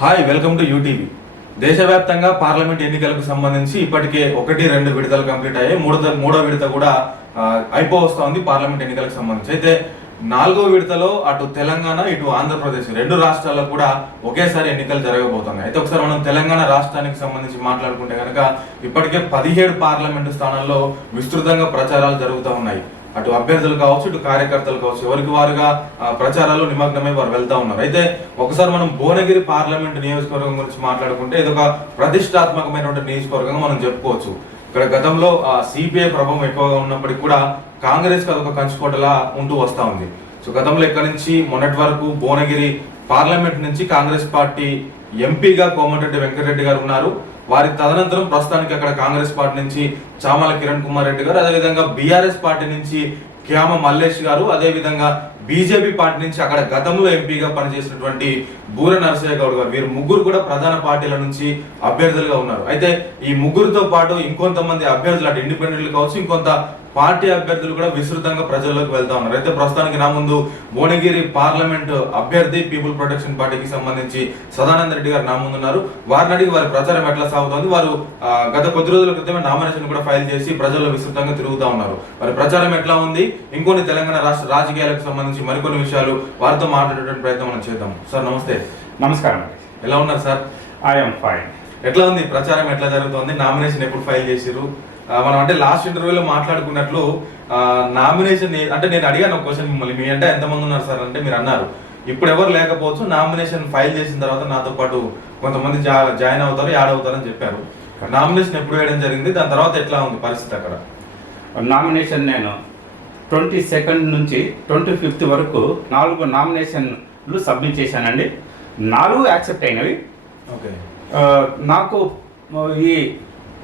Hi, welcome to UTV. దేశవ్యాప్తంగా parliament ఎన్నికలకు సంబంధించి ఇప్పటికే 1-2 విడతలు కంప్లీట్ అయ్యాయి. మూడో విడత కూడా అయిపోవస్తా ఉంది పార్లమెంట్ ఎన్నికలకు సంబంధించి. అయితే 4వ విడతలో అటు తెలంగాణ ఇటు ఆంధ్రప్రదేశ్ రెండు రాష్ట్రాల్లో కూడా ఒకేసారి ఎన్నికలు జరగబోతున్నాయి. అయితే ఒకసారి మనం తెలంగాణ రాష్ట్రానికి సంబంధించి మాట్లాడుకుంటే కనుక ఇప్పటికే 17 పార్లమెంటు స్థానాల్లో విస్తృతంగా ప్రచారాలు జరుగుతూ ఉన్నాయి. అటు అభ్యర్థులు కావచ్చు, ఇటు కార్యకర్తలు కావచ్చు, ఎవరికి వారుగా ప్రచారాల్లో నిమగ్నమై వారు వెళ్తా ఉన్నారు. అయితే ఒకసారి మనం భువనగిరి పార్లమెంట్ నియోజకవర్గం గురించి మాట్లాడుకుంటే ఇది ఒక ప్రతిష్టాత్మకమైనటువంటి నియోజకవర్గంగా మనం చెప్పుకోవచ్చు. ఇక్కడ గతంలో సిపిఐ ప్రభావం ఎక్కువగా ఉన్నప్పటికీ కూడా కాంగ్రెస్ కి అదొక కంచుకోటలా ఉంటూ వస్తా ఉంది. సో గతంలో ఇక్కడ నుంచి మొన్నటి వరకు భువనగిరి పార్లమెంట్ నుంచి కాంగ్రెస్ పార్టీ ఎంపీగా కోమటిరెడ్డి వెంకటరెడ్డి గారు ఉన్నారు. వారి తదనంతరం ప్రస్తుతానికి అక్కడ కాంగ్రెస్ పార్టీ నుంచి చామల కిరణ్ కుమార్ రెడ్డి గారు, అదేవిధంగా బీఆర్ఎస్ పార్టీ నుంచి క్యామ మల్లేష్ గారు, అదేవిధంగా బీజేపీ పార్టీ నుంచి అక్కడ గతంలో ఎంపీగా పనిచేసినటువంటి బూర నరసయ్య గౌడ్ గారు, వీరు ముగ్గురు కూడా ప్రధాన పార్టీల నుంచి అభ్యర్థులుగా ఉన్నారు. అయితే ఈ ముగ్గురితో పాటు ఇంకొంతమంది అభ్యర్థులు అటు ఇండిపెండెంట్లు కావచ్చు, ఇంకొంత పార్టీ అభ్యర్థులు కూడా విస్తృతంగా ప్రజల్లోకి వెళ్తా ఉన్నారు. అయితే ప్రస్తుతానికి నా ముందు భువనగిరి పార్లమెంట్ అభ్యర్థి పీపుల్ ప్రొటెక్షన్ పార్టీకి సంబంధించి సదానంద రెడ్డి గారు నా ముందున్నారు. వారిని అడిగి వారి ప్రచారం ఎట్లా సాగుతోంది, వారు గత కొద్ది రోజుల క్రితమే నామినేషన్ కూడా ఫైల్ చేసి ప్రజల్లో విస్తృతంగా తిరుగుతూ ఉన్నారు. వారి ప్రచారం ఎట్లా ఉంది, ఇంకొన్ని తెలంగాణ రాష్ట్ర రాజకీయాలకు సంబంధించి మరికొన్ని విషయాలు వారితో మాట్లాడేటువంటి ప్రయత్నం మనం చేద్దాం. సార్ నమస్తే. నమస్కారం. ఎలా ఉన్నారు సార్? I'm fine. ఎట్లా ఉంది ప్రచారం, ఎట్లా జరుగుతుంది? నామినేషన్ ఎప్పుడు ఫైల్ చేసిరు? మనం అంటే లాస్ట్ ఇంటర్వ్యూలో మాట్లాడుకున్నట్లు నామినేషన్ అంటే నేను అడిగాను ఒక క్వశ్చన్ మిమ్మల్ని, మీ అంటే ఎంతమంది ఉన్నారు సార్ అంటే మీరు అన్నారు ఇప్పుడు ఎవరు లేకపోవచ్చు, నామినేషన్ ఫైల్ చేసిన తర్వాత నాతో పాటు కొంతమంది జాయిన్ అవుతారు, యాడ్ అవుతారని చెప్పారు. నామినేషన్ ఎప్పుడు వేయడం జరిగింది, దాని తర్వాత ఎట్లా ఉంది పరిస్థితి అక్కడ? నామినేషన్ నేను 22 నుంచి 25 వరకు 4 నామినేషన్లు సబ్మిట్ చేశానండి. 4 యాక్సెప్ట్ అయినవి. ఓకే. నాకు ఈ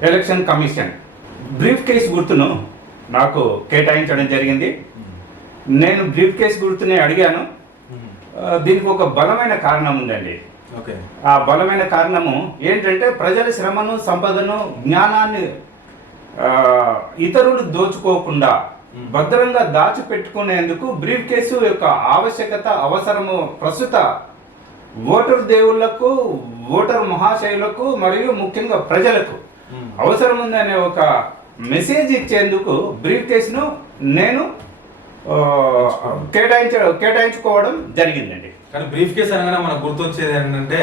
ఎలక్షన్ కమిషన్ బ్రీఫ్ కేస్ గుర్తును నాకు కేటాయించడం జరిగింది. నేను బ్రీఫ్ కేస్ గుర్తుని అడిగాను. దీనికి ఒక బలమైన కారణం ఉందండి. ఆ బలమైన కారణము ఏంటంటే ప్రజల శ్రమను, సంపదను, జ్ఞానాన్ని ఇతరులు దోచుకోకుండా భద్రంగా దాచిపెట్టుకునేందుకు బ్రీఫ్ కేసు యొక్క ఆవశ్యకత, అవసరము ప్రస్తుత ఓటరు దేవుళ్లకు, ఓటరు మహాశయులకు మరియు ముఖ్యంగా ప్రజలకు అవసరం ఉందనే ఒక మెసేజ్ ఇచ్చేందుకు బ్రీఫ్ కేసును నేను కేటాయించుకోవడం జరిగిందండి. కానీ బ్రీఫ్ కేసు అనగానే మనకు గుర్తొచ్చేది ఏంటంటే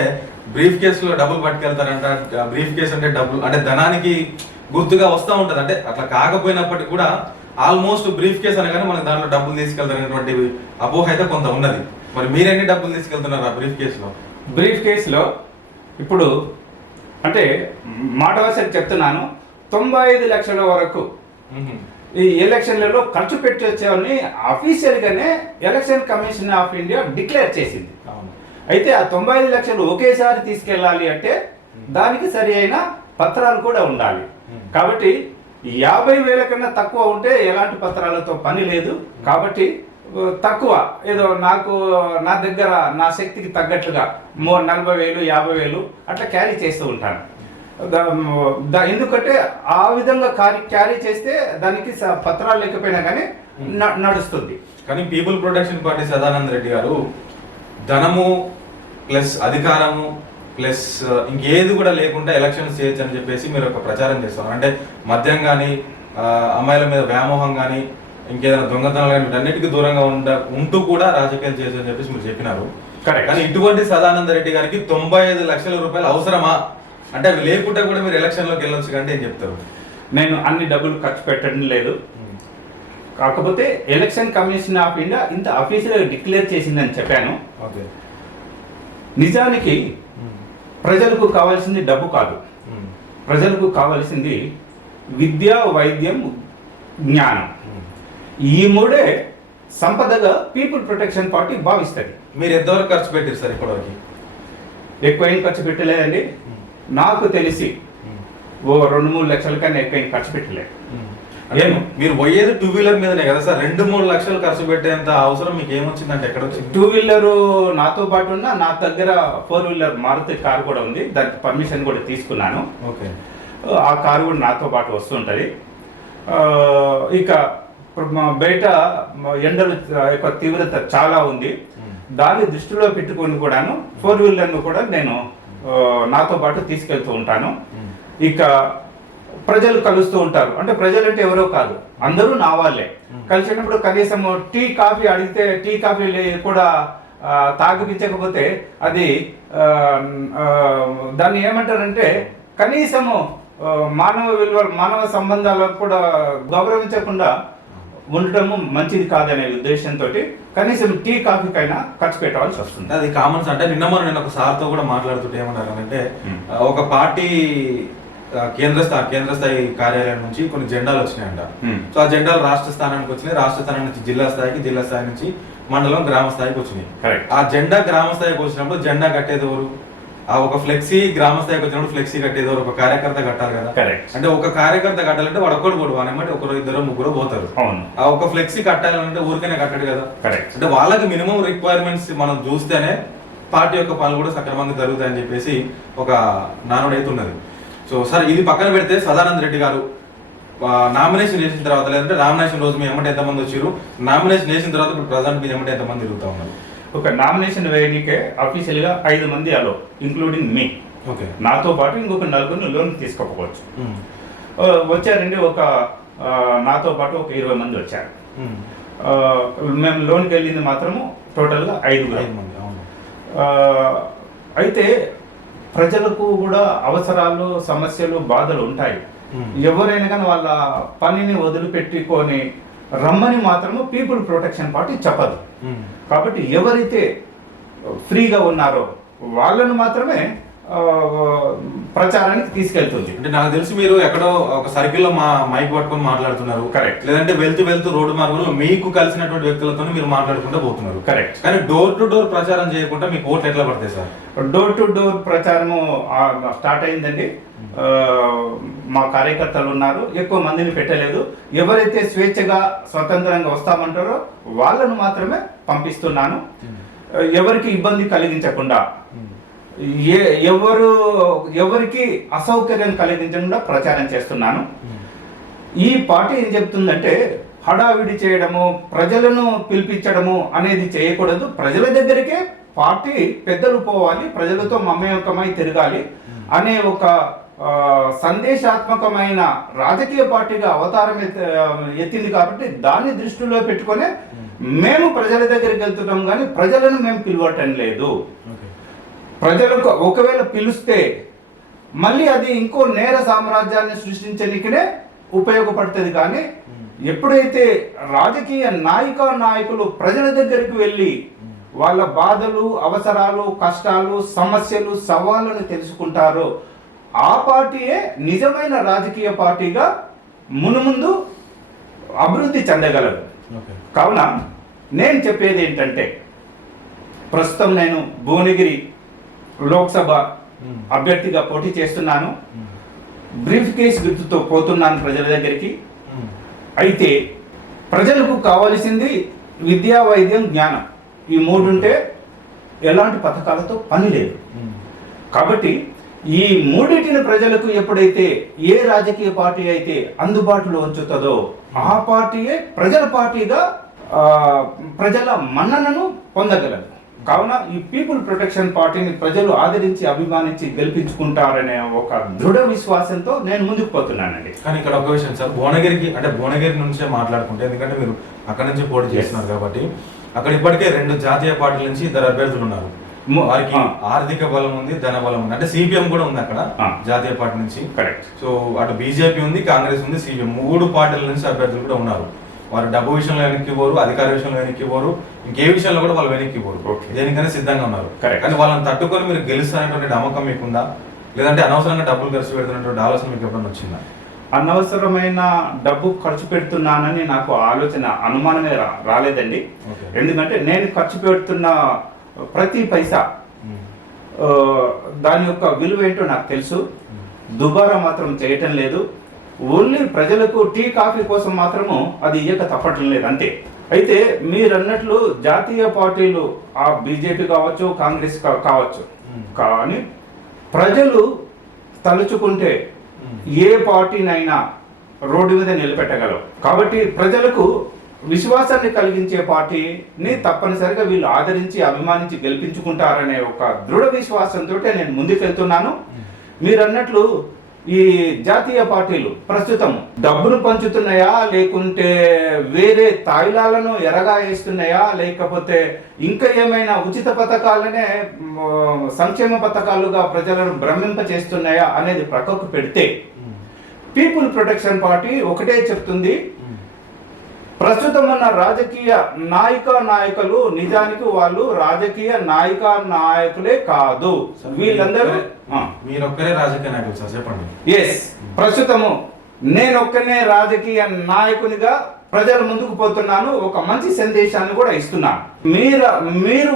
బ్రీఫ్ కేసులో డబ్బులు పట్టుకెళ్తారంట. బ్రీఫ్ కేసు అంటే డబ్బులు అంటే ధనానికి గుర్తుగా వస్తూ ఉంటుంది. అంటే అట్లా కాకపోయినప్పటికీ కూడా ఆల్మోస్ట్ బ్రీఫ్ కేసు అనగానే మనకు దాంట్లో డబ్బులు తీసుకెళ్తారనేటువంటి అపోహ అయితే కొంత ఉన్నది. మరి మీరెన్ని డబ్బులు తీసుకెళ్తున్నారు ఆ బ్రీఫ్ కేసులో? బ్రీఫ్ కేసులో ఇప్పుడు అంటే మాట వరుసకి చెప్తున్నాను, 95 లక్షల వరకు ఈ ఎలక్షన్లలో ఖర్చు పెట్టి వచ్చేవని అఫీషియల్గానే election commission of India declare చేసింది. అయితే ఆ 95 లక్షలు ఒకేసారి తీసుకెళ్ళాలి అంటే దానికి సరి అయిన పత్రాలు కూడా ఉండాలి. కాబట్టి 50,000 కన్నా తక్కువ ఉంటే ఎలాంటి పత్రాలతో పని లేదు. కాబట్టి తక్కువ ఏదో నాకు నా దగ్గర నా శక్తికి తగ్గట్లుగా 40,000, 50,000 అట్లా క్యారీ చేస్తూ ఉంటాను. ఎందుకంటే ఆ విధంగా క్యారీ చేస్తే దానికి పత్రాలు లేకపోయినా కానీ నడుస్తుంది. కానీ people protection party Sadananda Reddy గారు ధనము ప్లస్ అధికారము ప్లస్ ఇంకేది కూడా లేకుండా ఎలక్షన్స్ చేయొచ్చు అని చెప్పేసి మీరు ఒక ప్రచారం చేస్తున్నారు. అంటే మద్యం కానీ, అమ్మాయిల మీద వ్యామోహం కానీ, ఇంకేదైనా దొంగతనాలు కానీ అన్నిటికీ దూరంగా ఉంటూ కూడా రాజకీయాలు చేయొచ్చు అని చెప్పేసి మీరు చెప్పినారు. కానీ ఇటువంటి సదానంద రెడ్డి గారికి 95 లక్షల రూపాయలు అవసరమా? అంటే అవి లేకుండా కూడా మీరు ఎలక్షన్లోకి వెళ్ళొచ్చు కంటే ఏం చెప్తారు? నేను అన్ని డబ్బులు ఖర్చు పెట్టడం లేదు. కాకపోతే ఎలక్షన్ కమిషన్ ఆఫ్ ఇండియా ఇంత అఫీషియల్గా డిక్లేర్ చేసిందని చెప్పాను. ఓకే. నిజానికి ప్రజలకు కావాల్సింది డబ్బు కాదు. ప్రజలకు కావాల్సింది విద్య, వైద్యం, జ్ఞానం. ఈ మూడే సంపదగా పీపుల్ ప్రొటెక్షన్ పార్టీ భావిస్తుంది. మీరు ఎంతవరకు ఖర్చు పెట్టారు సార్ ఇప్పటివరకు? ఎక్కువ ఏం ఖర్చు పెట్టలేదండి. నాకు తెలిసి ఓ 2-3 లక్షల కన్నా ఎక్కువ ఏం ఖర్చు పెట్టలేదు. మీరు పోయేది 2 వీలర్ మీదనే కదా సార్? 2-3 లక్షలు ఖర్చు పెట్టేంత అవసరం మీకు ఏమొచ్చిందంటే ఎక్కడ వచ్చింది? 2 వీలరు నాతో పాటు ఉన్న నా దగ్గర 4 వీలర్ మారుతి కారు కూడా ఉంది. దానికి పర్మిషన్ కూడా తీసుకున్నాను. ఓకే. ఆ కారు కూడా నాతో పాటు వస్తుంటుంది. ఇక బయట ఎండలు యొక్క తీవ్రత చాలా ఉంది. దాన్ని దృష్టిలో పెట్టుకొని కూడాను 4 వీలర్ను కూడా నేను నాతో పాటు తీసుకెళ్తూ ఉంటాను. ఇక ప్రజలు కలుస్తూ ఉంటారు, అంటే ప్రజలు అంటే ఎవరో కాదు, అందరూ నా వాళ్ళే. కలిసినప్పుడు కనీసం టీ కాఫీ అడిగితే టీ కాఫీ కూడా తాగిపించకపోతే అది దాన్ని ఏమంటారంటే కనీసము మానవ విలువ మానవ సంబంధాలకు కూడా గౌరవించకుండా ఉండటము మంచిది కాదనే ఉద్దేశంతో కనీసం టీ కాఫీకైనా ఖర్చు పెట్టాల్సి వస్తుంది. అది కామన్స్. అంటే నేను ఒక సార్తో కూడా మాట్లాడుతుంటే ఏమన్నారు అంటే ఒక పార్టీ కేంద్ర స్థాయి కార్యాలయం నుంచి కొన్ని జెండాలు వచ్చినాయంట. సో ఆ జెండాలు రాష్ట్ర స్థానానికి వచ్చినాయి, రాష్ట్ర స్థానం నుంచి జిల్లా స్థాయికి, జిల్లా స్థాయి నుంచి మండలం గ్రామ స్థాయికి వచ్చినాయి. ఆ జెండా గ్రామ స్థాయికి వచ్చినప్పుడు జెండా కట్టేది ఎవరు? ఆ ఒక ఫ్లెక్సీ గ్రామ స్థాయికి వచ్చినప్పుడు ఫ్లెక్సీ కట్టేది ఎవరు? ఒక కార్యకర్త కట్టాలి కదా. అంటే ఒక కార్యకర్త కట్టాలంటే వాడు ఒక్కడు పోడు, వానేమంటే ఒకరు ఇద్దరు ముగ్గురు పోతారు. ఆ ఒక ఫ్లెక్సీ కట్టాలంటే ఊరికనే కట్టాడు కదా. అంటే వాళ్ళకి మినిమం రిక్వైర్మెంట్స్ మనం చూస్తేనే పార్టీ యొక్క పనులు కూడా సక్రమంగా జరుగుతాయని చెప్పేసి ఒక నానుడు అయితే ఉన్నది. సో సార్, ఇది పక్కన పెడితే సదానంద రెడ్డి గారు నామినేషన్ చేసిన తర్వాత, లేదంటే నామినేషన్ రోజు మీ ఎమ్మటి ఎంతమంది వచ్చారు, నామినేషన్ చేసిన తర్వాత ఇప్పుడు ప్రజెంట్ మీ ఎమ్మటి ఎంతమంది తిరుగుతా ఉన్నారు? ఒక నామినేషన్ వేయడానికే అఫీషియల్ గా 5 మంది అలో, ఇంక్లూడింగ్ మీ. ఓకే. నాతో పాటు ఇంకొక 4 లోన్ తీసుకోకపోవచ్చు. వచ్చారండి, ఒక నాతో పాటు ఒక 20 మంది వచ్చారు. మేము లోన్కి వెళ్ళింది మాత్రము టోటల్గా 5 మంది. అయితే ప్రజలకు కూడా అవసరాలు, సమస్యలు, బాధలు ఉంటాయి. ఎవరైనా కానీ వాళ్ళ పనిని వదిలిపెట్టుకొని రమ్మని మాత్రము పీపుల్ ప్రొటెక్షన్ పార్టీ చెప్పదు. కాబట్టి ఎవరైతే ఫ్రీగా ఉన్నారో వాళ్ళను మాత్రమే ప్రచారానికి తీసుకెళ్తుంది. అంటే నాకు తెలిసి మీరు ఎక్కడో ఒక సర్కిల్లో మైక్ పట్టుకొని మాట్లాడుతున్నారు. కరెక్ట్. లేదంటే వెళ్తూ రోడ్డు మార్గంలో మీకు కలిసినటువంటి వ్యక్తులతో మీరు మాట్లాడుకుంటూ పోతున్నారు. కరెక్ట్. కానీ డోర్ టు డోర్ ప్రచారం చేయకుండా మీకు ఓట్లు ఎట్లా పడతాయి సార్? డోర్ టు డోర్ ప్రచారము స్టార్ట్ అయిందండి. మా కార్యకర్తలు ఉన్నారు, ఎక్కువ మందిని పెట్టలేదు. ఎవరైతే స్వేచ్ఛగా స్వతంత్రంగా వస్తామంటారో వాళ్ళను మాత్రమే పంపిస్తున్నాను. ఎవరికి ఇబ్బంది కలిగించకుండా, ఎవరికి అసౌకర్యం కలిగించకుండా ప్రచారం చేస్తున్నాను. ఈ పార్టీ ఏం చెప్తుందంటే హడావిడి చేయడము, ప్రజలను పిలిపించడము అనేది చేయకూడదు. ప్రజల దగ్గరికే పార్టీ పెద్దలు పోవాలి, ప్రజలతో మమేకమై తిరగాలి అనే ఒక సందేశాత్మకమైన రాజకీయ పార్టీగా అవతారం ఎత్తింది. కాబట్టి దాన్ని దృష్టిలో పెట్టుకొని మేము ప్రజల దగ్గరికి వెళ్తున్నాం, కానీ ప్రజలను మేము పిలవటం లేదు. ప్రజలకు ఒకవేళ పిలిస్తే మళ్ళీ అది ఇంకో నేర సామ్రాజ్యాన్ని సృష్టించడానికినే ఉపయోగపడుతుంది. కానీ ఎప్పుడైతే రాజకీయ నాయకులు ప్రజల దగ్గరికి వెళ్ళి వాళ్ళ బాధలు, అవసరాలు, కష్టాలు, సమస్యలు, సవాళ్ళను తెలుసుకుంటారో ఆ పార్టీయే నిజమైన రాజకీయ పార్టీగా మునుముందు అభివృద్ధి చెందగలదు. కావున నేను చెప్పేది ఏంటంటే, ప్రస్తుతం నేను భువనగిరి లోక్సభ అభ్యర్థిగా పోటీ చేస్తున్నాను. బ్రీఫ్ కేస్ గుర్తుతో పోతున్నాను ప్రజల దగ్గరికి. అయితే ప్రజలకు కావలసింది విద్యా, వైద్యం, జ్ఞానం. ఈ 3 ఉంటే ఎలాంటి పథకాలతో పని లేదు. కాబట్టి ఈ 3టిని ప్రజలకు ఎప్పుడైతే ఏ రాజకీయ పార్టీ అయితే అందుబాటులో ఉంచుతుందో ఆ పార్టీయే ప్రజల పార్టీగా ప్రజల మన్ననను పొందగలదు. కావున ఈ పీపుల్ ప్రొటెక్షన్ పార్టీని ప్రజలు ఆదరించి, అభిమానించి గెలిపించుకుంటారనే ఒక దృఢ విశ్వాసంతో నేను ముందుకు పోతున్నానండి. కానీ ఇక్కడ ఒక విషయం సార్, భువనగిరి నుంచే మాట్లాడుకుంటే, ఎందుకంటే మీరు అక్కడ నుంచి పోటీ చేస్తున్నారు కాబట్టి అక్కడ ఇప్పటికే 2 జాతీయ పార్టీల నుంచి 2 అభ్యర్థులు ఉన్నారు. వారికి ఆర్థిక బలం ఉంది, ధన బలం ఉంది. అంటే సిపిఎం కూడా ఉంది అక్కడ జాతీయ పార్టీ నుంచి. కరెక్ట్. సో అటు బీజేపీ ఉంది, కాంగ్రెస్ ఉంది, సిపిఎం 3 పార్టీల నుంచి అభ్యర్థులు కూడా ఉన్నారు. వారు డబ్బు విషయంలో వెనక్కి పోరు, అధికార విషయంలో వెనక్కి పోరు, ఇంకే విషయంలో కూడా వాళ్ళు వెనక్కి పోరు. దేనికైనా సిద్ధంగా ఉన్నారు. కానీ వాళ్ళని తట్టుకొని మీరు గెలుస్తారనేటువంటి నమ్మకం మీకుందా? లేదంటే అనవసరంగా డబ్బులు ఖర్చు పెడుతున్నటువంటి ఆలోచన మీకు ఎప్పుడైనా వచ్చిందా? అనవసరమైన డబ్బు ఖర్చు పెడుతున్నానని నాకు ఆలోచన, అనుమానమే రాలేదండి. ఎందుకంటే నేను ఖర్చు పెడుతున్న ప్రతి పైసా దాని యొక్క విలువ ఏంటో నాకు తెలుసు. దుబారా మాత్రం చేయటం లేదు. ఓన్లీ ప్రజలకు టీ, కాఫీ కోసం మాత్రము అది ఇయ్యక తప్పటం లేదు, అంతే. అయితే మీరు అన్నట్లు జాతీయ పార్టీలు, ఆ బీజేపీ కావచ్చు, కాంగ్రెస్ కావచ్చు, కానీ ప్రజలు తలుచుకుంటే ఏ పార్టీనైనా రోడ్డు మీద నిలబెట్టగలవు. కాబట్టి ప్రజలకు విశ్వాసాన్ని కలిగించే పార్టీని తప్పనిసరిగా వీళ్ళు ఆదరించి అభిమానించి గెలిపించుకుంటారనే ఒక దృఢ విశ్వాసంతో నేను ముందుకెళ్తున్నాను. మీరు అన్నట్లు ఈ జాతీయ పార్టీలు ప్రస్తుతం డబ్బును పంచుతున్నాయా, లేకుంటే వేరే తాయిలాలను ఎరగా వేస్తున్నాయా, లేకపోతే ఇంకా ఏమైనా ఉచిత పథకాలనే సంక్షేమ పథకాలుగా ప్రజలను భ్రమింప చేస్తున్నాయా అనేది ప్రక్కకు పెడితే పీపుల్ ప్రొటెక్షన్ పార్టీ ఒకటే చెప్తుంది, ప్రస్తుతం ఉన్న రాజకీయ నాయకులు నిజానికి వాళ్ళు రాజకీయ నాయకులే కాదు. వీళ్ళందరూ మీరొక్కరే రాజకీయ నాయకులు సార్, చెప్పండి. ఎస్, ప్రస్తుతము నేనొక్కనే రాజకీయ నాయకునిగా ప్రజల ముందుకు పోతున్నాను, ఒక మంచి సందేశాన్ని కూడా ఇస్తున్నాను. మీరు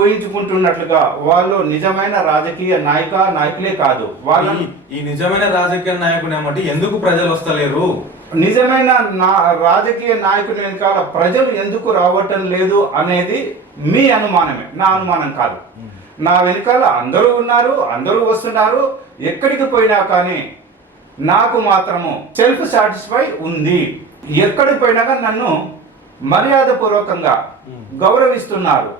ఊహించుకుంటున్నట్లుగా వాళ్ళు నిజమైన రాజకీయ నాయకులే కాదు. వాళ్ళ ఈ నిజమైన రాజకీయ నాయకుడు ఏమంటే ఎందుకు ప్రజలు వస్తలేరు? నిజమైన రాజకీయ నాయకుని వెనకాల ప్రజలు ఎందుకు రావటం లేదు అనేది మీ అనుమానమే, నా అనుమానం కాదు. నా వెనకాల అందరూ ఉన్నారు, అందరూ వస్తున్నారు. ఎక్కడికి పోయినా కానీ నాకు మాత్రము సెల్ఫ్ సాటిస్ఫై ఉంది. ఎక్కడికి పోయినా కానీ నన్ను మర్యాదపూర్వకంగా గౌరవిస్తున్నారు,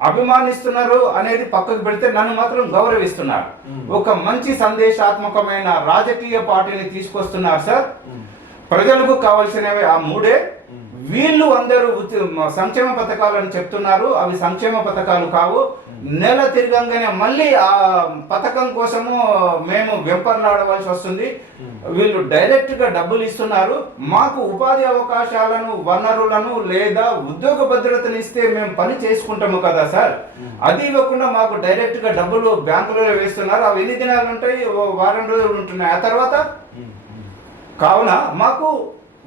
అభిమానిస్తున్నారు అనేది పక్కకు పెడితే నన్ను మాత్రం గౌరవిస్తున్నారు. ఒక మంచి సందేశాత్మకమైన రాజకీయ పార్టీని తీసుకొస్తున్నారు సార్. ప్రజలకు కావాల్సినవి ఆ మూడే. వీళ్ళు అందరూ సంక్షేమ పథకాలను చెప్తున్నారు, అవి సంక్షేమ పథకాలు కావు. నెల తిరగంగానే మళ్ళీ ఆ పథకం కోసము మేము వెంపర్లాడవలసి వస్తుంది. వీళ్ళు డైరెక్ట్ గా డబ్బులు ఇస్తున్నారు. మాకు ఉపాధి అవకాశాలను, వనరులను లేదా ఉద్యోగ భద్రతను ఇస్తే మేము పని చేసుకుంటాము కదా సార్. అది ఇవ్వకుండా మాకు డైరెక్ట్ గా డబ్బులు బ్యాంకులో వేస్తున్నారు. అవి ఎన్ని దినాలు ఉంటాయి? వారం రోజులు ఉంటున్నాయి. ఆ తర్వాత కావున మాకు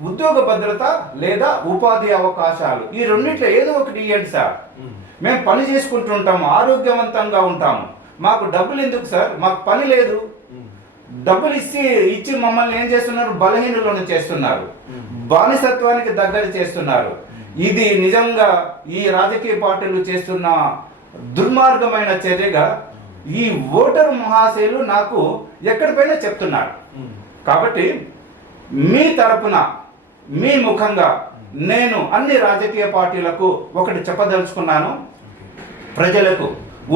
ఉద్యోగ భద్రత లేదా ఉపాధి అవకాశాలు, ఈ రెండిట్లో ఏదో ఒకటి ఇవ్వండి సార్. మేము పని చేసుకుంటుంటాము, ఆరోగ్యవంతంగా ఉంటాము. మాకు డబ్బులు ఎందుకు సార్? మాకు పని లేదు. డబ్బులు ఇచ్చి మమ్మల్ని ఏం చేస్తున్నారు? బలహీనులను చేస్తున్నారు, బానిసత్వానికి దగ్గర చేస్తున్నారు. ఇది నిజంగా ఈ రాజకీయ పార్టీలు చేస్తున్న దుర్మార్గమైన చర్యగా ఈ ఓటరు మహాశయులు నాకు ఎక్కడిపైనా చెప్తున్నారు. కాబట్టి మీ తరపున, మీ ముఖంగా నేను అన్ని రాజకీయ పార్టీలకు ఒకటి చెప్పదలుచుకున్నాను. ప్రజలకు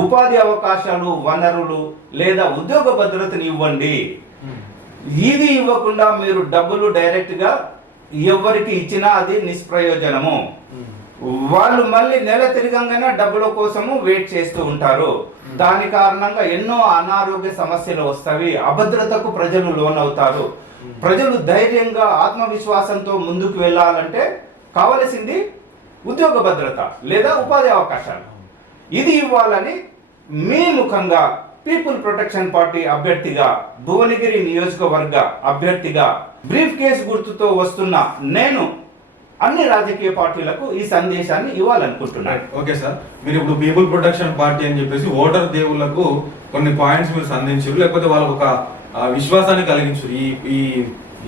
ఉపాధి అవకాశాలు, వనరులు లేదా ఉద్యోగ భద్రతను ఇవ్వండి. ఇది ఇవ్వకుండా మీరు డబ్బులు డైరెక్ట్గా ఎవరికి ఇచ్చినా అది నిష్ప్రయోజనము. వాళ్ళు మళ్ళీ నెల తిరగంగానే డబ్బుల కోసము వెయిట్ చేస్తూ ఉంటారు. దాని కారణంగా ఎన్నో అనారోగ్య సమస్యలు వస్తాయి. అభద్రతకు ప్రజలు లోనవుతారు. ప్రజలు ధైర్యంగా ఆత్మవిశ్వాసంతో ముందుకు వెళ్ళాలంటే కావలసింది ఉద్యోగ భద్రత లేదా ఉపాధి అవకాశాలు. ఇది ఇవ్వాలని మీ ముఖంగా పీపుల్ ప్రొటెక్షన్ పార్టీ అభ్యర్థిగా, భువనగిరి నియోజకవర్గ అభ్యర్థిగా బ్రీఫ్ కేస్ గుర్తుతో వస్తున్న నేను అన్ని రాజకీయ పార్టీలకు ఈ సందేశాన్ని ఇవ్వాలనుకుంటున్నాను. ఓకే సార్, మీరు ఇప్పుడు పీపుల్ ప్రొటెక్షన్ పార్టీ అని చెప్పేసి ఓటర్ దేవుళ్లకు కొన్ని పాయింట్స్ మీరు సంధించారు, లేకపోతే వాళ్ళకు ఒక విశ్వాసాన్ని కలిగించు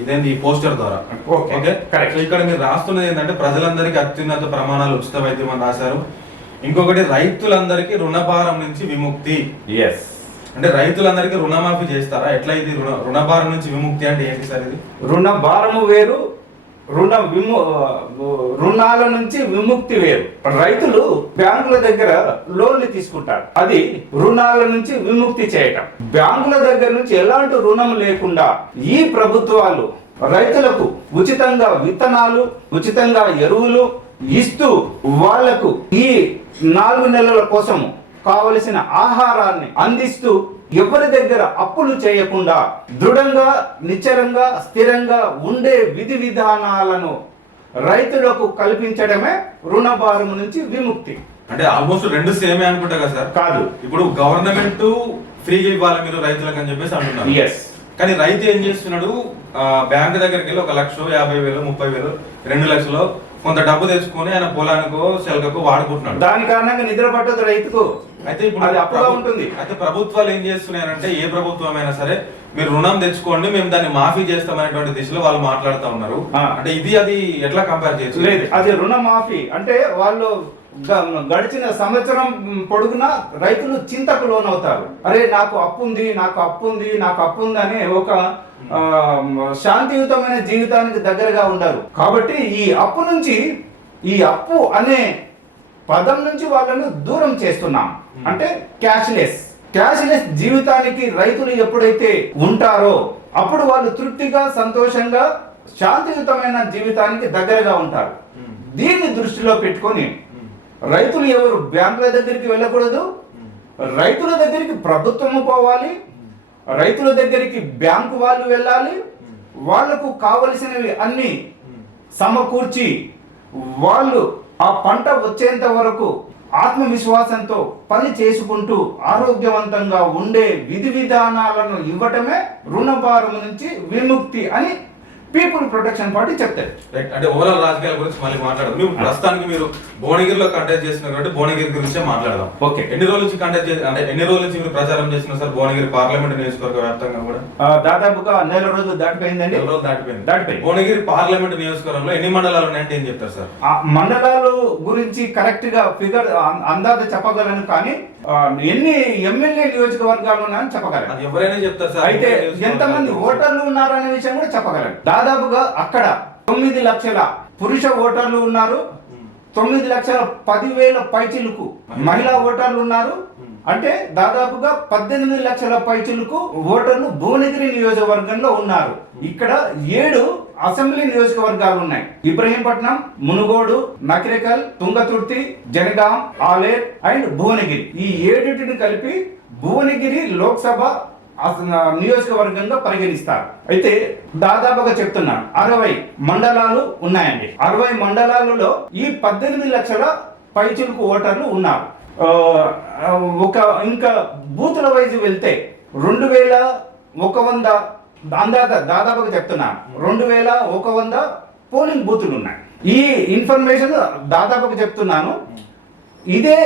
ఇదేంటి ఈ పోస్టర్ ద్వారా. ఓకే, సో ఇక్కడ మీరు రాస్తున్నది ఏంటంటే ప్రజలందరికీ అత్యున్నత ప్రమాణాలు ఉచిత వైద్యం అని రాశారు. ఇంకొకటి రైతులందరికీ రుణభారం నుంచి విముక్తి. అంటే రైతులందరికీ రుణమాఫీ చేస్తారా? ఎట్లా ఇది రుణభారం నుంచి విముక్తి అంటే ఏంటి సార్? ఇది రుణభారము వేరు, రుణాల నుంచి విముక్తి వేరు. రైతులు బ్యాంకుల దగ్గర లోన్లు తీసుకుంటారు, అది రుణాల నుంచి విముక్తి చేయటం. బ్యాంకుల దగ్గర నుంచి ఎలాంటి రుణం లేకుండా ఈ ప్రభుత్వాలు రైతులకు ఉచితంగా విత్తనాలు, ఉచితంగా ఎరువులు ఇస్తూ వాళ్లకు ఈ 4 నెలల కోసం కావలసిన ఆహారాన్ని అందిస్తూ ఎవరి దగ్గర అప్పులు చేయకుండా దృఢంగా, నిశ్చలంగా, స్థిరంగా ఉండే విధి విధానాలను రైతులకు కల్పించడమే రుణభారం నుంచి విముక్తి. అంటే ఆల్మోస్ట్ రెండు సేమే అనుకుంటా కదా సార్? కాదు, ఇప్పుడు గవర్నమెంట్ ఫ్రీగా ఇవ్వాలి మీరు రైతులకు అని చెప్పేసి అంటున్నారు. కానీ రైతు ఏం చేస్తున్నాడు? బ్యాంక్ దగ్గరికి వెళ్ళి 1,00,000, 50,000, 30,000, 2 లక్షలు కొంత డబ్బు తెచ్చుకొని ఆయన పొలానికో సెలకో వాడుకుంటున్నాడు. దాని కారణంగా నిద్ర పట్టదు రైతుకు. అయితే ఇప్పుడు అది అప్పుగా ఉంటుంది. అయితే ప్రభుత్వాలు ఏం చేస్తున్నాయంటే, ఏ ప్రభుత్వం అయినా సరే మీరు రుణం తెచ్చుకోండి, మేము దాన్ని మాఫీ చేస్తామనేటువంటి దిశలో వాళ్ళు మాట్లాడుతూ ఉన్నారు. అంటే ఇది అది ఎట్లా కంపేర్ చేయొచ్చు? లేదు, అది రుణమాఫీ అంటే వాళ్ళు గడిచిన సంవత్సరం పొడుగునా రైతులు చింతకు లోనవుతారు. అరే నాకు అప్పు ఉంది, నాకు అప్పు ఉంది, నాకు అప్పు ఉంది అనే ఒక శాంతియుతమైన జీవితానికి దగ్గరగా ఉండరు. కాబట్టి ఈ అప్పు అనే పదం నుంచి వాళ్ళను దూరం చేస్తున్నాం. అంటే క్యాష్లెస్ జీవితానికి రైతులు ఎప్పుడైతే ఉంటారో అప్పుడు వాళ్ళు తృప్తిగా, సంతోషంగా, శాంతియుతమైన జీవితానికి దగ్గరగా ఉంటారు. దీన్ని దృష్టిలో పెట్టుకొని రైతులు ఎవరు బ్యాంకుల దగ్గరికి వెళ్ళకూడదు, రైతుల దగ్గరికి ప్రభుత్వము పోవాలి, రైతుల దగ్గరికి బ్యాంకు వాళ్ళు వెళ్ళాలి, వాళ్లకు కావలసినవి అన్ని సమకూర్చి వాళ్ళు ఆ పంట వచ్చేంత వరకు ఆత్మవిశ్వాసంతో పని చేసుకుంటూ ఆరోగ్యవంతంగా ఉండే విధి విధానాలను ఇవ్వటమే రుణభారం నుంచి విముక్తి అని పీపుల్ ప్రొటెక్షన్ పార్టీ చెప్తారు. అంటే ఓవరాల్ రాజకీయాల గురించి మళ్ళీ మాట్లాడదాం. మీరు ప్రస్తుతానికి మీరు భువనగిరిలో కంటెస్ట్ చేస్తున్నారు కాబట్టి భువనగిరి గురించే మాట్లాడదాం. ఓకే, ఎన్ని రోజుల నుంచి ఎన్ని రోజుల నుంచి మీరు ప్రచారం చేస్తున్నారు సార్ భువనగిరి పార్లమెంట్ నియోజకవర్గ వ్యాప్తంగా కూడా? దాదాపుగా నెల రోజులు దాటిపోయిందండి. దాటిపోయింది. భువనగిరి పార్లమెంట్ నియోజకవర్గంలో ఎన్ని మండలాలు ఉన్నాయంటే ఏం చెప్తారు సార్? మండలాలు గురించి కరెక్ట్ గా ఫిగర్ అందాజ చెప్పగలను, కానీ ఎన్ని ఎమ్మెల్యే నియోజకవర్గాలు ఉన్నాయని చెప్పగలను. ఎవరైనా చెప్తారు సార్. అయితే ఎంతమంది ఓటర్లు ఉన్నారనే విషయం కూడా చెప్పగలను. దాదాపుగా అక్కడ 9 లక్షల పురుష ఓటర్లు ఉన్నారు, 9,10,000 పైచిలుకు మహిళా ఓటర్లు ఉన్నారు. అంటే దాదాపుగా 18 లక్షల పైచిలుకు ఓటర్లు భువనగిరి నియోజకవర్గంలో ఉన్నారు. ఇక్కడ 7 అసెంబ్లీ నియోజకవర్గాలు ఉన్నాయి. ఇబ్రహీంపట్నం, మునుగోడు, నకిరేకల్, తుంగతుర్తి, జనగాం, ఆలేర్ అండ్ భువనగిరి. ఈ 7టిని కలిపి భువనగిరి లోక్సభ నియోజకవర్గంగా పరిగణిస్తారు. అయితే దాదాపుగా చెప్తున్నాను 60 మండలాలు ఉన్నాయండి. 60 మండలాలలో ఈ 18 లక్షల పైచిలుకు ఓటర్లు ఉన్నారు. ఇంకా బూతుల వైజ్ వెళ్తే 2,100 దాదాపుగా చెప్తున్నాను 2,100 పోలింగ్ బూతులు ఉన్నాయి. ఈ ఇన్ఫర్మేషన్ దాదాపుగా చెప్తున్నాను. ఇదే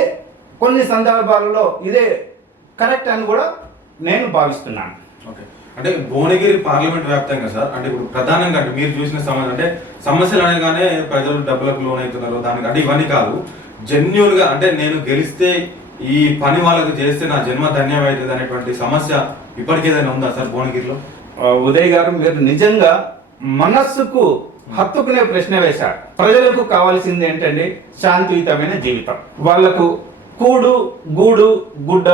కొన్ని సందర్భాలలో ఇదే కరెక్ట్ అని కూడా నేను భావిస్తున్నాను. ఓకే, అంటే భువనగిరి పార్లమెంట్ వ్యాప్తంగా సార్, అంటే ఇప్పుడు ప్రధానంగా అంటే మీరు చూసిన సమస్య అంటే సమస్యలు అనగానే ప్రజలు డబ్బులకు లోన్ అవుతున్నారు దానికి, అంటే ఇవన్నీ కాదు, జెన్యూన్ గా అంటే నేను గెలిస్తే ఈ పని వాళ్ళకు చేస్తే నా జన్మ ధన్యం అవుతుంది అనేటువంటి సమస్య ఇప్పటికేదైనా ఉందా సార్ భువనగిరిలో? ఉదయ్ గారు, మీరు నిజంగా మనస్సుకు హత్తుకునే ప్రశ్న వేశారు. ప్రజలకు కావాల్సింది ఏంటండి? శాంతియుతమైన జీవితం. వాళ్లకు కూడు, గూడు, గుడ్డ,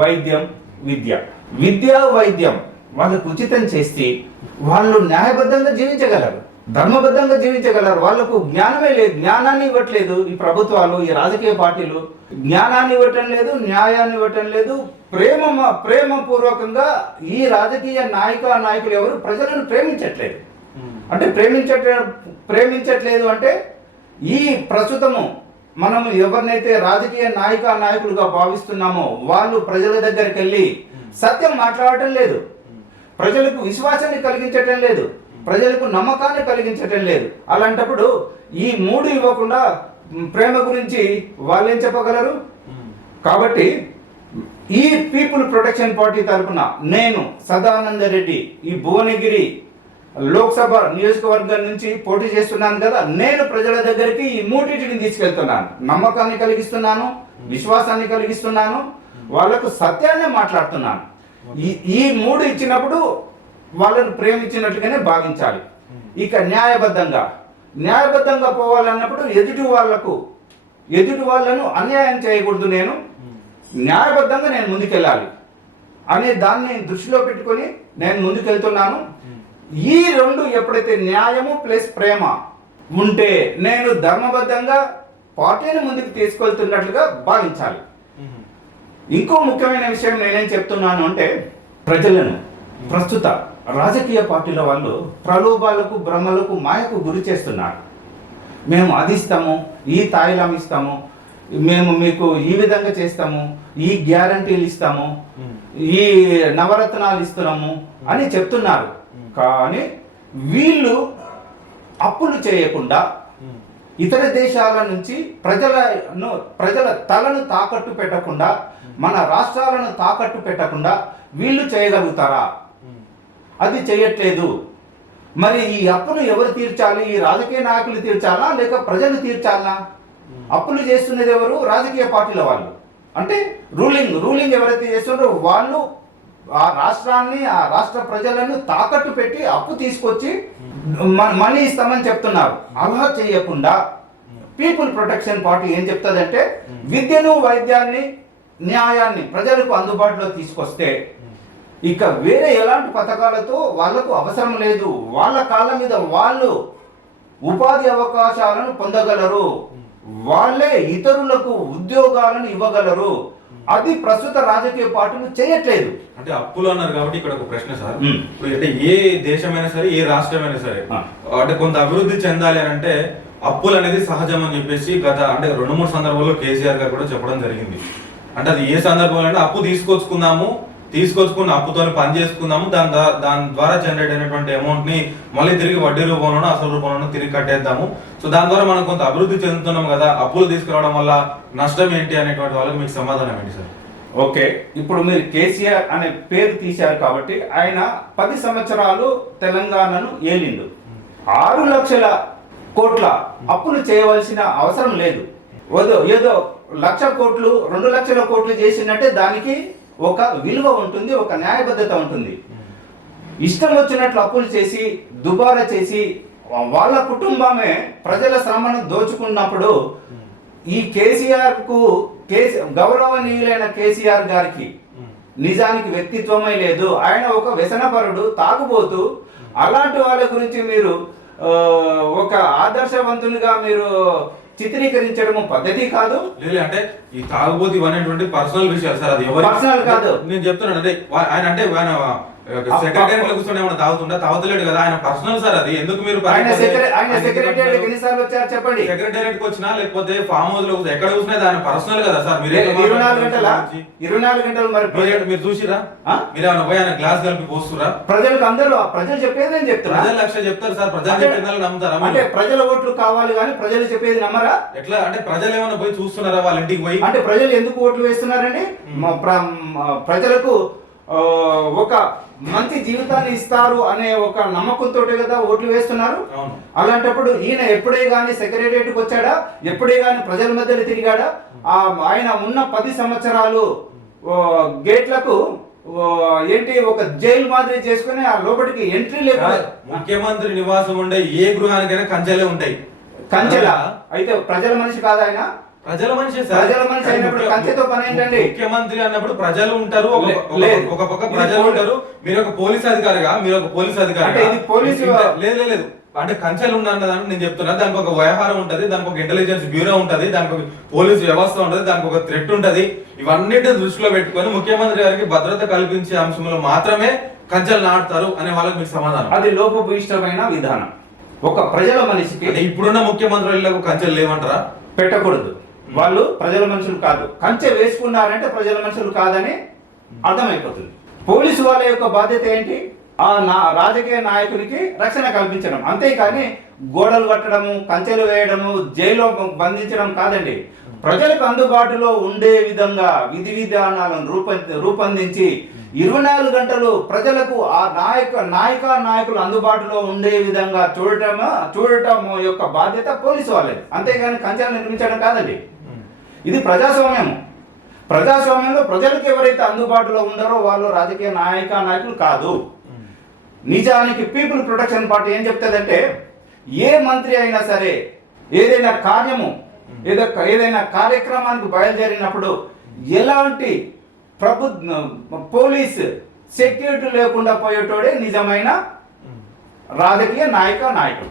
వైద్యం, విద్య, వైద్యం వాళ్ళకు ఉచితం చేసి వాళ్ళు న్యాయబద్ధంగా జీవించగలరు, ధర్మబద్ధంగా జీవించగలరు. వాళ్లకు జ్ఞానమే లేదు, జ్ఞానాన్ని ఇవ్వట్లేదు ఈ ప్రభుత్వాలు, ఈ రాజకీయ పార్టీలు. జ్ఞానాన్ని ఇవ్వటం లేదు, న్యాయాన్ని ఇవ్వటం లేదు. ప్రేమపూర్వకంగా ఈ రాజకీయ నాయకులు ఎవరు ప్రజలను ప్రేమించట్లేదు. అంటే ప్రేమించట్లేదు అంటే ఈ ప్రస్తుతము మనము ఎవరినైతే రాజకీయ నాయకులుగా భావిస్తున్నామో వాళ్ళు ప్రజల దగ్గరికి వెళ్ళి సత్యం మాట్లాడటం లేదు, ప్రజలకు విశ్వాసాన్ని కలిగించటం లేదు, ప్రజలకు నమ్మకాన్ని కలిగించటం లేదు. అలాంటప్పుడు ఈ 3 ఇవ్వకుండా ప్రేమ గురించి వాళ్ళేం చెప్పగలరు? కాబట్టి ఈ పీపుల్ ప్రొటెక్షన్ పార్టీ తరఫున నేను సదానంద రెడ్డి ఈ భువనగిరి లోక్సభ నియోజకవర్గం నుంచి పోటీ చేస్తున్నాను కదా, నేను ప్రజల దగ్గరికి ఈ 3టిని తీసుకెళ్తున్నాను. నమ్మకాన్ని కలిగిస్తున్నాను, విశ్వాసాన్ని కలిగిస్తున్నాను, వాళ్ళకు సత్యాన్ని మాట్లాడుతున్నాను. ఈ 3 ఇచ్చినప్పుడు వాళ్ళను ప్రేమించినట్టుగానే భావించాలి. ఇక న్యాయబద్ధంగా పోవాలన్నప్పుడు ఎదుటి వాళ్ళను అన్యాయం చేయకూడదు, నేను న్యాయబద్ధంగా నేను ముందుకెళ్ళాలి అనే దాన్ని దృష్టిలో పెట్టుకొని నేను ముందుకెళ్తున్నాను. ఈ 2 ఎప్పుడైతే న్యాయము ప్లస్ ప్రేమ ఉంటే నేను ధర్మబద్ధంగా పార్టీని ముందుకు తీసుకెళ్తున్నట్లుగా భావించాలి. ఇంకో ముఖ్యమైన విషయం నేనేం చెప్తున్నాను అంటే, ప్రజలను ప్రస్తుత రాజకీయ పార్టీల వాళ్ళు ప్రలోభాలకు, భ్రమలకు, మాయకు గురి చేస్తున్నారు. మేము అది ఇస్తాము, ఈ తాయిలం ఇస్తాము, మేము మీకు ఈ విధంగా చేస్తాము, ఈ గ్యారంటీలు ఇస్తాము, ఈ నవరత్నాలు ఇస్తున్నాము అని చెప్తున్నారు. కానీ వీళ్ళు అప్పులు చేయకుండా ఇతర దేశాల నుంచి ప్రజల తలను తాకట్టు పెట్టకుండా, మన రాష్ట్రాలను తాకట్టు పెట్టకుండా వీళ్ళు చేయగలుగుతారా? అది చేయట్లేదు. మరి ఈ అప్పును ఎవరు తీర్చాలి? ఈ రాజకీయ నాయకులు తీర్చాలా లేక ప్రజలు తీర్చాలా? అప్పులు చేస్తున్నది ఎవరు? రాజకీయ పార్టీల వాళ్ళు. అంటే రూలింగ్ ఎవరైతే చేస్తున్నారో వాళ్ళు ఆ రాష్ట్రాన్ని, ఆ రాష్ట్ర ప్రజలను తాకట్టు పెట్టి అప్పు తీసుకొచ్చి మనీ ఇస్తామని చెప్తున్నారు. అలా చేయకుండా పీపుల్ ప్రొటెక్షన్ పార్టీ ఏం చెప్తుందంటే విద్యను, వైద్యాన్ని, న్యాయాన్ని ప్రజలకు అందుబాటులో తీసుకొస్తే ఇక వేరే ఎలాంటి పథకాలతో వాళ్లకు అవసరం లేదు. వాళ్ళ కాళ్ళ మీద వాళ్ళు ఉపాధి అవకాశాలను పొందగలరు, వాళ్ళే ఇతరులకు ఉద్యోగాలను ఇవ్వగలరు. అది ప్రస్తుత రాజకీయ పార్టీలు చేయట్లేదు. అంటే అప్పులు అన్నారు కాబట్టి ఇక్కడ ఒక ప్రశ్న సార్, ఇప్పుడు అంటే ఏ దేశమైనా సరే, ఏ రాష్ట్రమైనా సరే అంటే కొంత అభివృద్ధి చెందాలి అని అంటే అప్పులు అనేది సహజం అని చెప్పేసి గత అంటే 2-3 సందర్భాల్లో కేసీఆర్ గారు కూడా చెప్పడం జరిగింది. అంటే అది ఏ సందర్భంలో అంటే అప్పు తీసుకొచ్చుకున్న అప్పుతో పని చేసుకుందాము, దాని ద్వారా జనరేట్ అయినటువంటి అమౌంట్ ని మళ్ళీ తిరిగి వడ్డీ రూపంలోనూ అసలు రూపంలోనూ తిరిగి కట్టేద్దాము. సో దాని ద్వారా మనం కొంత అభివృద్ధి చెందుతున్నాం కదా, అప్పులు తీసుకురావడం వల్ల నష్టం ఏంటి అనేటువంటి వాళ్ళకి మీకు సమాధానం ఏంటి సార్? ఓకే, ఇప్పుడు మీరు కేసీఆర్ అనే పేరు తీశారు కాబట్టి ఆయన 10 సంవత్సరాలు తెలంగాణను ఏలిండు. 6 లక్షల కోట్ల అప్పులు చేయవలసిన అవసరం లేదు. ఏదో 1,00,000 కోట్లు 2 లక్షల కోట్లు చేసినట్టే దానికి ఒక విలువ ఉంటుంది, ఒక న్యాయబద్ధత ఉంటుంది. ఇష్టం వచ్చినట్లు అప్పులు చేసి దుబారా చేసి వాళ్ళ కుటుంబమే ప్రజల శ్రమను దోచుకున్నప్పుడు ఈ గౌరవనీయులైన కేసీఆర్ గారికి నిజానికి వ్యక్తిత్వమే లేదు. ఆయన ఒక వ్యసనపరుడు, తాగుబోతూ. అలాంటి వాళ్ళ గురించి మీరు ఒక ఆదర్శవంతునిగా మీరు చిత్రీకరించడం పద్ధతి కాదు. లేదు అంటే ఈ తాగుబోతు ఇవన్నీ పర్సనల్ విషయాలు సార్, అది ఎవరు పర్సనల్ కాదు. నేను చెప్తున్నాను అదే ఆయన అంటే ఆయన సెక్రటేరియట్ లో కూర్చొని ఏమైనా తాగుతలేడు కదా, ఆయన పర్సనల్ సార్. అది ఎందుకు మీరు సెక్రటేరియట్ ఎన్నిసార్లు వచ్చారు చెప్పండి? సెక్రటేరియట్ కి వచ్చినా లేకపోతే ఫామ్ హౌస్ లో ఎక్కడ చూసినా ఆయన పర్సనల్ కదా సార్. మీరు 24 గంటలు మరి మీరు చూసిరా? మీరు ఏమైనా పోయి ఆయన గ్లాస్ కలిపి పోస్తురా? ప్రజలు చెప్పేది నేను చెప్తున్నా. ప్రజలు లక్ష చెప్తారు సార్, ప్రజలు చెప్పేది నమ్ముతారా? అంటే ప్రజల ఓట్లు కావాలి కానీ ప్రజలు చెప్పేది నమ్మరా? ఎట్లా అంటే ప్రజలు ఏమైనా పోయి చూస్తున్నారా వాళ్ళ ఇంటికి పోయి? అంటే ప్రజలు ఎందుకు ఓట్లు వేస్తున్నారండి? ప్రజలకు ఒక మంచి జీవితాన్ని ఇస్తారు అనే ఒక నమ్మకంతో కదా ఓట్లు వేస్తున్నారు. అలాంటప్పుడు ఈయన ఎప్పుడే గానీ సెక్రటేరియట్కి వచ్చాడా, ఎప్పుడే గానీ ప్రజల మధ్యలో తిరిగాడా? ఆయన ఉన్న 10 సంవత్సరాలు గేట్లకు ఏంటి ఒక జైలు మాదిరి చేసుకుని ఆ లోపలికి ఎంట్రీ లేదు. ముఖ్యమంత్రి నివాసం ఉండే ఏ గృహానికైనా కంచెలే ఉంటాయి. కంచెలా? అయితే ప్రజల మనిషి కాదా ఆయన? ప్రజల మనిషి అయినప్పుడు కంచెతో పని ఏంటండి? ముఖ్యమంత్రి అన్నప్పుడు ప్రజలు ఉంటారు, ఒక పక్క ప్రజలు ఉంటారు. మీరు ఒక పోలీస్ అధికారిగా లేదు అంటే కంచెలు ఉన్నదాన్ని నేను చెప్తున్నా. దానికి ఒక వ్యవహారం ఉంటది, దానికి ఒక ఇంటెలిజెన్స్ బ్యూరో ఉంటది, దానికి ఒక పోలీస్ వ్యవస్థ ఉంటది, దానికి ఒక థ్రెట్ ఉంటది. ఇవన్నిటిని దృష్టిలో పెట్టుకొని ముఖ్యమంత్రి గారికి భద్రత కల్పించే అంశంలో మాత్రమే కంచెలు నాటుతారు అనే వాళ్ళకి మీకు సమాధానం? అది లోపభూయిష్టమైన విధానం. ఒక ప్రజల మనిషికి ఇప్పుడున్న ముఖ్యమంత్రులకు కంచెలు లేవంటారా? పెట్టకూడదు. వాళ్ళు ప్రజల మనుషులు కాదు. కంచె వేసుకున్నారంటే ప్రజల మనుషులు కాదని అర్థమైపోతుంది. పోలీసు వాళ్ళ యొక్క బాధ్యత ఏంటి? రాజకీయ నాయకుడికి రక్షణ కల్పించడం, అంతేకాని గోడలు కట్టడము, కంచెలు వేయడము, జైల్లో బంధించడం కాదండి. ప్రజలకు అందుబాటులో ఉండే విధంగా విధి విధానాలను రూపొందించి 24 గంటలు ప్రజలకు ఆ నాయకులు అందుబాటులో ఉండే విధంగా చూడటం యొక్క బాధ్యత పోలీసు వాళ్ళది, అంతేగాని కంచెలు నిర్మించడం కాదండి. ఇది ప్రజాస్వామ్యంలో ప్రజలకు ఎవరైతే అందుబాటులో ఉన్నారో వాళ్ళు రాజకీయ నాయకులు కాదు. నిజానికి పీపుల్ ప్రొటెక్షన్ పార్టీ ఏం చెప్తుందంటే ఏ మంత్రి అయినా సరే ఏదైనా కార్యక్రమానికి బయలుదేరినప్పుడు ఎలాంటి పోలీస్ సెక్యూరిటీ లేకుండా పోయేటోడే నిజమైన రాజకీయ నాయకుడు.